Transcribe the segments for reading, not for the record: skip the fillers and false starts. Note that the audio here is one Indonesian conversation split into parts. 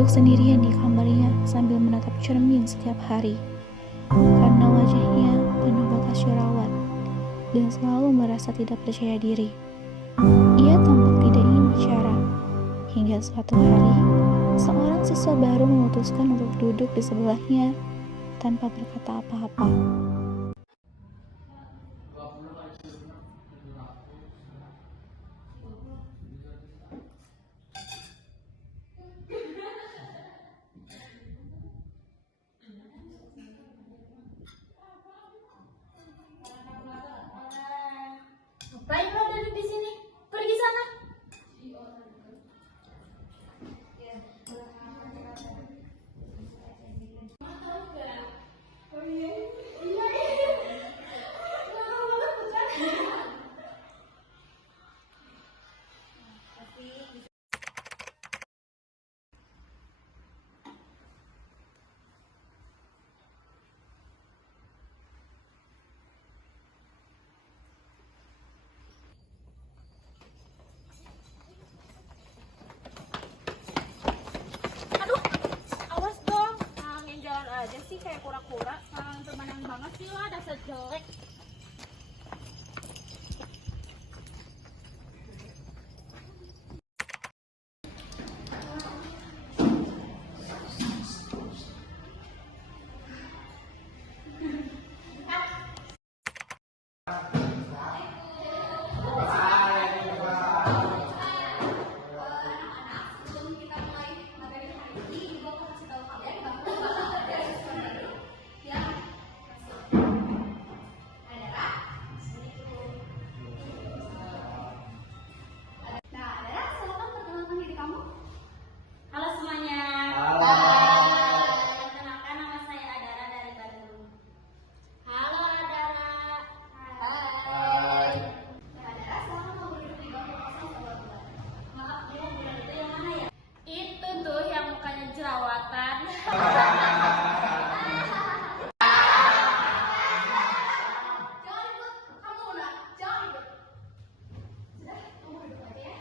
duduk sendirian di kamarnya sambil menatap cermin setiap hari. Karena wajahnya penuh bekas jerawat dan selalu merasa tidak percaya diri. Ia tampak tidak ingin bicara. Hingga suatu hari, seorang siswa baru memutuskan untuk duduk di sebelahnya tanpa berkata apa-apa. Ngapain lo duduk di sini? Pergi sana. Aduh, awas dong. Angin jalan aja sih kayak kura-kura. Sarang permanen banget sih lah, dasar jelek. Halo semuanya. Perkenalkan, nama saya Adara dari Bandung. Halo Adara. Hai. Adara, selamat kamu duduk di bangku kosong sebelah bulan. Maaf, dia bulan itu yang mana ya? Itu tuh yang mukanya jerawatan. Jangan ribut, kamu udah. Jangan ribut. Sudah, kamu duduk aja ya.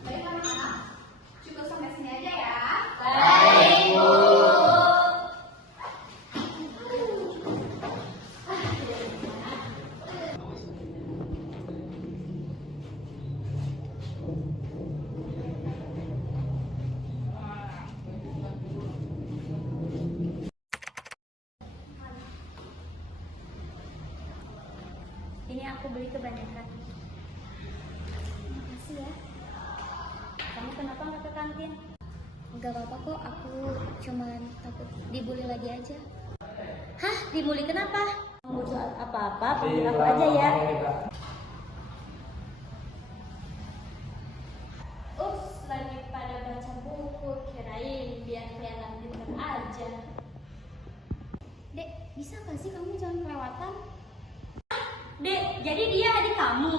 Baik anak-anak, cukup sampai sini aja ya. Baik, Bu. Ini aku beli kebanyakan. Makasih ya. Kamu kenapa nggak ke kantin? Gak apa-apa kok, aku cuman takut dibully lagi aja. Hah? Dibully kenapa? Kamu butuh apa-apa, panggil aku aja ya. Ups, lagi pada baca buku, kirain biar kelihatan pintar aja. Dek, bisa gak sih kamu jangan kelewatan? Dek, jadi dia adik kamu?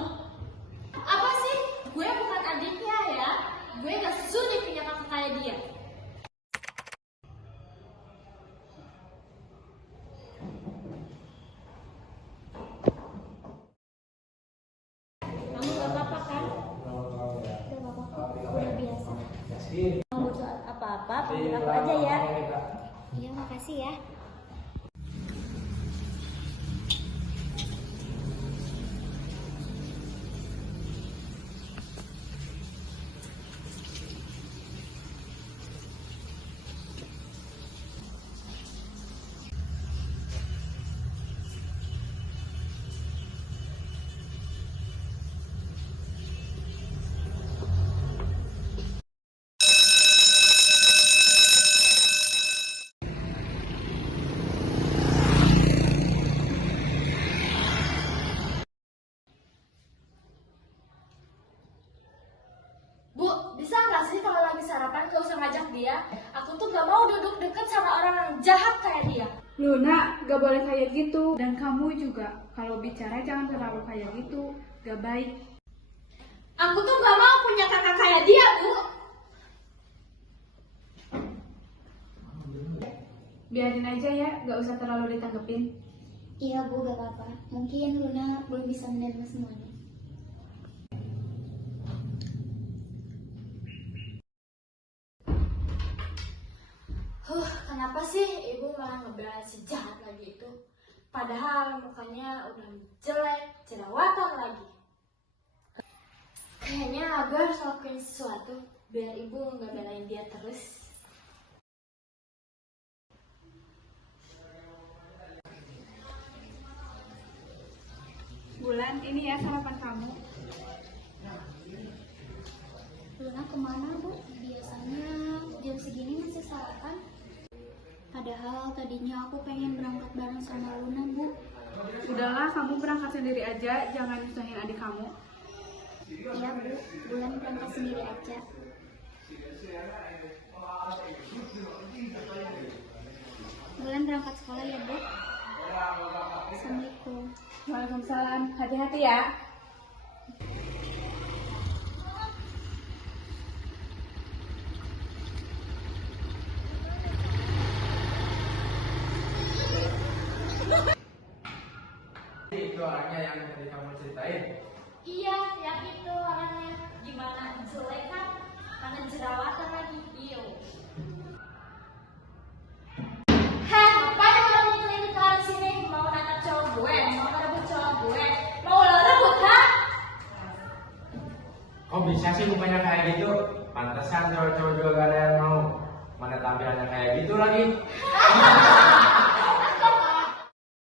Apa sih? Gue bukan adiknya ya. Gue gak sudi punya kakak kayak dia. Kamu gak apa-apa kan? Gak apa-apa kok, udah biasa. Kamu butuh apa-apa, panggil aku aja ya. Iya, makasih ya. Aku tuh gak mau duduk deket sama orang yang jahat kayak dia. Luna, gak boleh kayak gitu. Dan kamu juga, kalau bicara jangan terlalu kayak gitu. Gak baik. Aku tuh gak mau punya kakak kayak dia, Bu. Biarin aja ya, gak usah terlalu ditanggepin. Iya Bu, gak apa-apa. Mungkin Luna belum bisa menerima semuanya. Kenapa sih ibu malah ngebelain si jahat lagi itu? Padahal mukanya udah jelek, jerawatan lagi. Kayaknya Aga harus lakuin sesuatu biar ibu nggak belain dia terus. Bulan, ini ya sarapan kamu. Luna kemana Bu? Biasanya jam segini masih sarapan. Padahal tadinya aku pengen berangkat bareng sama Luna Bu. Udahlah, kamu berangkat sendiri aja, jangan nyusahin adik kamu. Iya Bu, Bulan berangkat sendiri aja. Bulan berangkat sekolah ya Bu. Assalamualaikum. Waalaikumsalam, hati-hati ya. Itu orangnya yang tadi kamu ceritain. Iya, yang itu orangnya gimana jelek kan? Mana jerawatan lagi, iyo. Heh, ngapain kamu nyelin ke arah sini? Mau nangkap cowok gue, mau ngerebut cowok gue, mau lo rebut kan? Kok bisa sih mukanya kayak gitu? Pantesan cowok-cowok juga gak ada yang mau. Mana tampilannya kayak gitu lagi?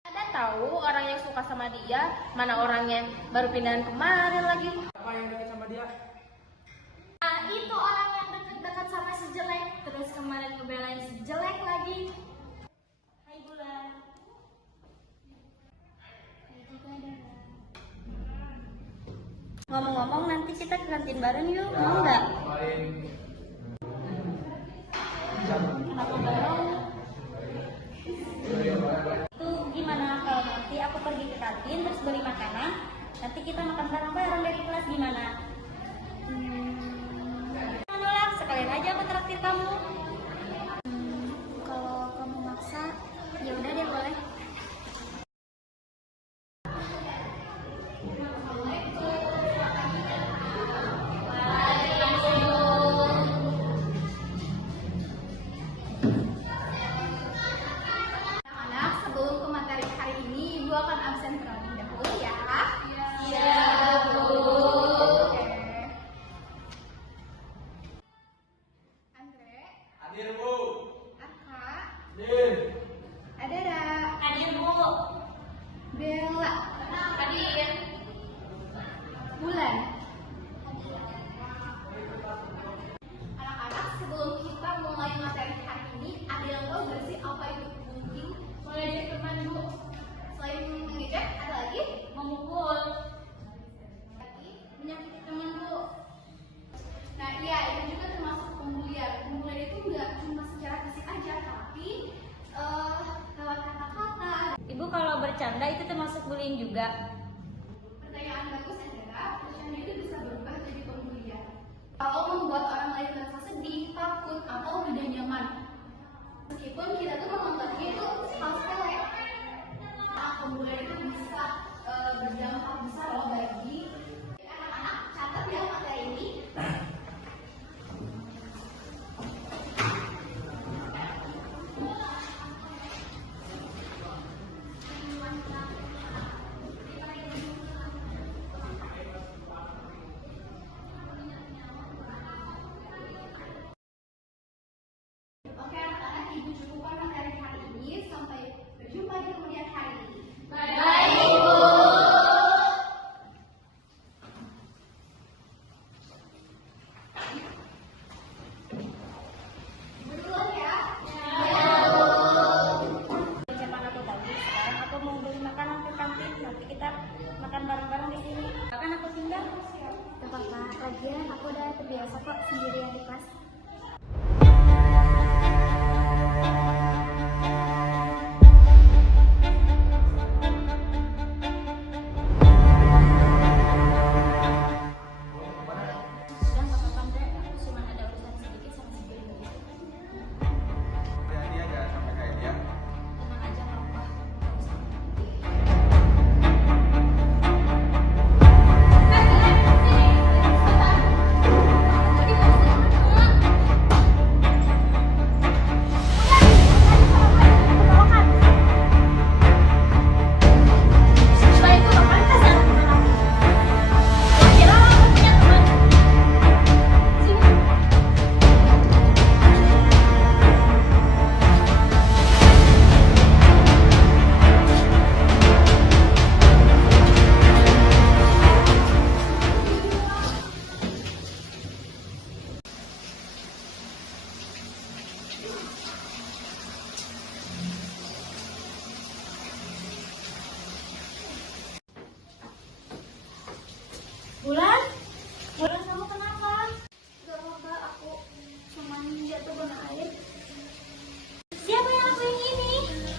Ada tahu orang yang suka sama dia, mana orangnya baru pindahan kemarin lagi. Apa yang dekat sama dia? Nah, itu orang yang dekat-dekat sama si jelek, terus kemarin ngebelain si jelek lagi. Hai Bulan. Ngomong-ngomong nanti kita ke kantin bareng yuk, mau nggak? Kenapa nggak mau? Itu gimana kalau nanti aku pergi ke kantin terus beli makanan, nanti kita makan bareng-bareng dari kelas gimana? Nolak, sekalian aja aku traktir kamu. Kalau kamu maksa, ya udah deh boleh. Anak-anak, sebelum ke materi hari ini, Ibu akan absen terlebih dahulu ya. Iya, Bu. Oke. Andre, Hadir, Bu. Arka, Hadir. Adara, Hadir, Bu. Bella, Hadir. Bulan. Anak-anak, sebelum kita mulai materi hari ini, ada yang tahu nggak sih apa itu bullying? Mulai dari teman Bu. Selain mengejek, ada lagi Memukul. lagi menyakiti teman Bu. Nah iya, itu juga termasuk pembulian. Pembulian itu nggak cuma secara fisik aja, tapi lewat kata-kata. Ibu kalau bercanda itu termasuk bullying juga. Pertanyaan bagus adalah bercanda itu bisa berubah jadi pembulian. Kalau membuat orang lain merasa sedih, takut, atau tidak nyaman. Meskipun kita tuh menganggapnya itu hal sepele. Nah, pembulian itu bisa berdampak besar loh bagi anak-anak. Catat ya materi ini. Oke anak-anak, Ibu cukupkan materi hari ini. Sampai berjumpa di kemudian hari. Baik, Bu. Duluan ya. Siapa aku tahu sekarang aku mau beli makanan ke kantin, nanti kita makan bareng-bareng di sini. Bahkan aku tinggal. Gak apa-apa, lagian aku udah terbiasa kok sendirian di kelas.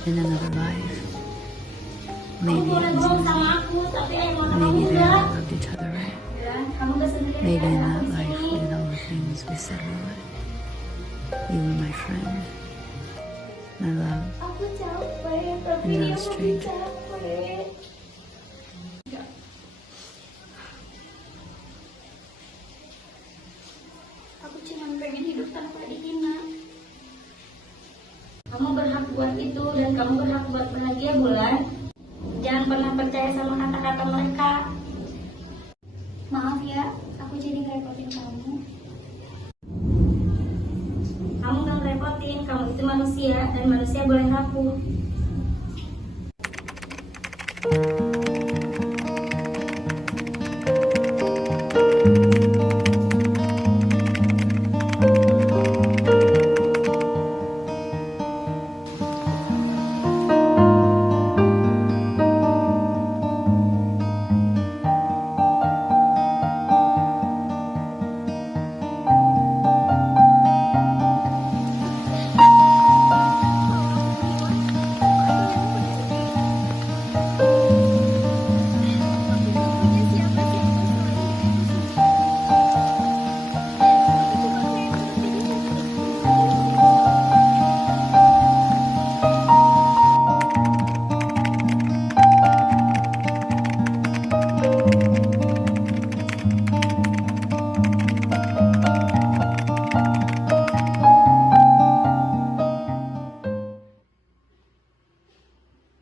in another life. Kamu Maybe boleh it was bohong you sama and aku, tapi ayah mau me. kamu Maybe there enggak. we loved each other right. Dan kamu gak sendirian. Maybe in ada that aku di life we sini. did all the things we said we would. You were my friend, my love, Aku capek, tapi and dia not a masih stranger. capek. Aku cuma pengen hidup tanpa dihina. Kamu berhak buat itu dan kamu berhak buat bahagia, Bulan. Jangan pernah percaya sama kata-kata mereka. Maaf ya, aku jadi ngerepotin kamu. Kamu gak ngerepotin, kamu itu manusia dan manusia boleh rapuh.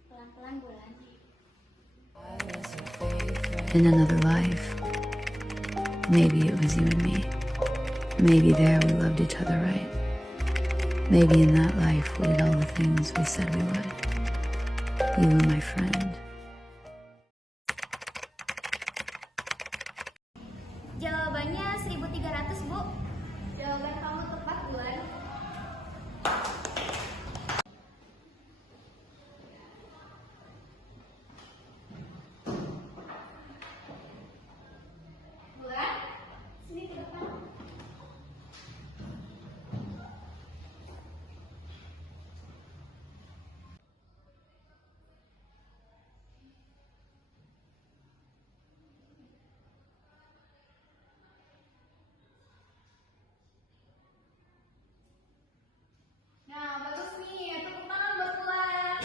Pelan-pelan Bulan. In another life, maybe it was you and me. Maybe there we loved each other right. Maybe in that life we did all the things we said we would. You were my friend. Jawabannya 1.300, Bu. Jawaban kamu tepat, Bulan. Bulan, sini ke depan. Nah, bagus nih. Tepuk tangan buat Bulan.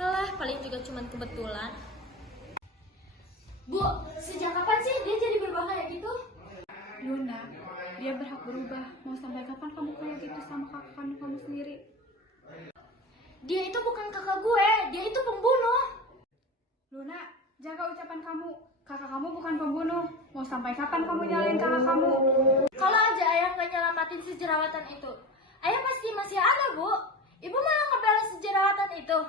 Halah, paling juga cuma kebetulan. Bu, sejak kapan sih dia jadi berubah kayak gitu? Luna, dia berhak berubah. Mau sampai kapan kamu kayak gitu sama kakak kandung kamu sendiri? Dia itu bukan kakak gue, dia itu pembunuh. Luna, jaga ucapan kamu. Kakak kamu bukan pembunuh. Mau sampai kapan kamu nyalain kakak kamu? Kalau aja ayah nggak nyelamatin si jerawatan itu, ayah pasti masih ada, Bu. Ibu malah ngebela si jerawatan itu.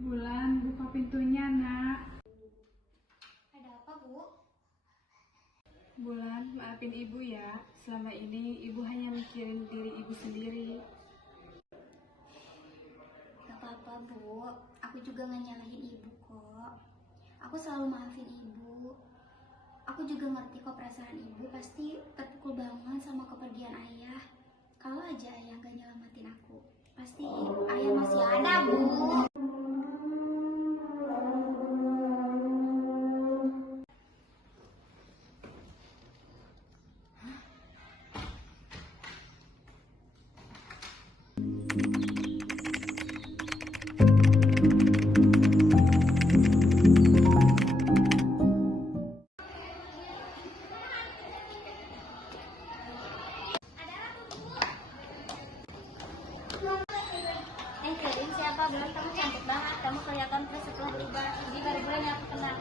Bulan, buka pintunya, Nak. Ada apa, Bu? Bulan, maafin ibu ya. Selama ini ibu hanya mikirin diri ibu sendiri. Gak apa-apa, Bu. Aku juga gak nyalahin ibu kok. Aku selalu maafin ibu. Aku juga ngerti kok perasaan ibu pasti terpukul banget sama kepergian ayah. Kalau aja ayah gak nyelamatin aku, pasti ayah masih ada, Bu. Kerin, siapa bilang kamu cantik banget, kamu kelihatan fresh setelah tiba. Ini baru bulan yang aku kenal.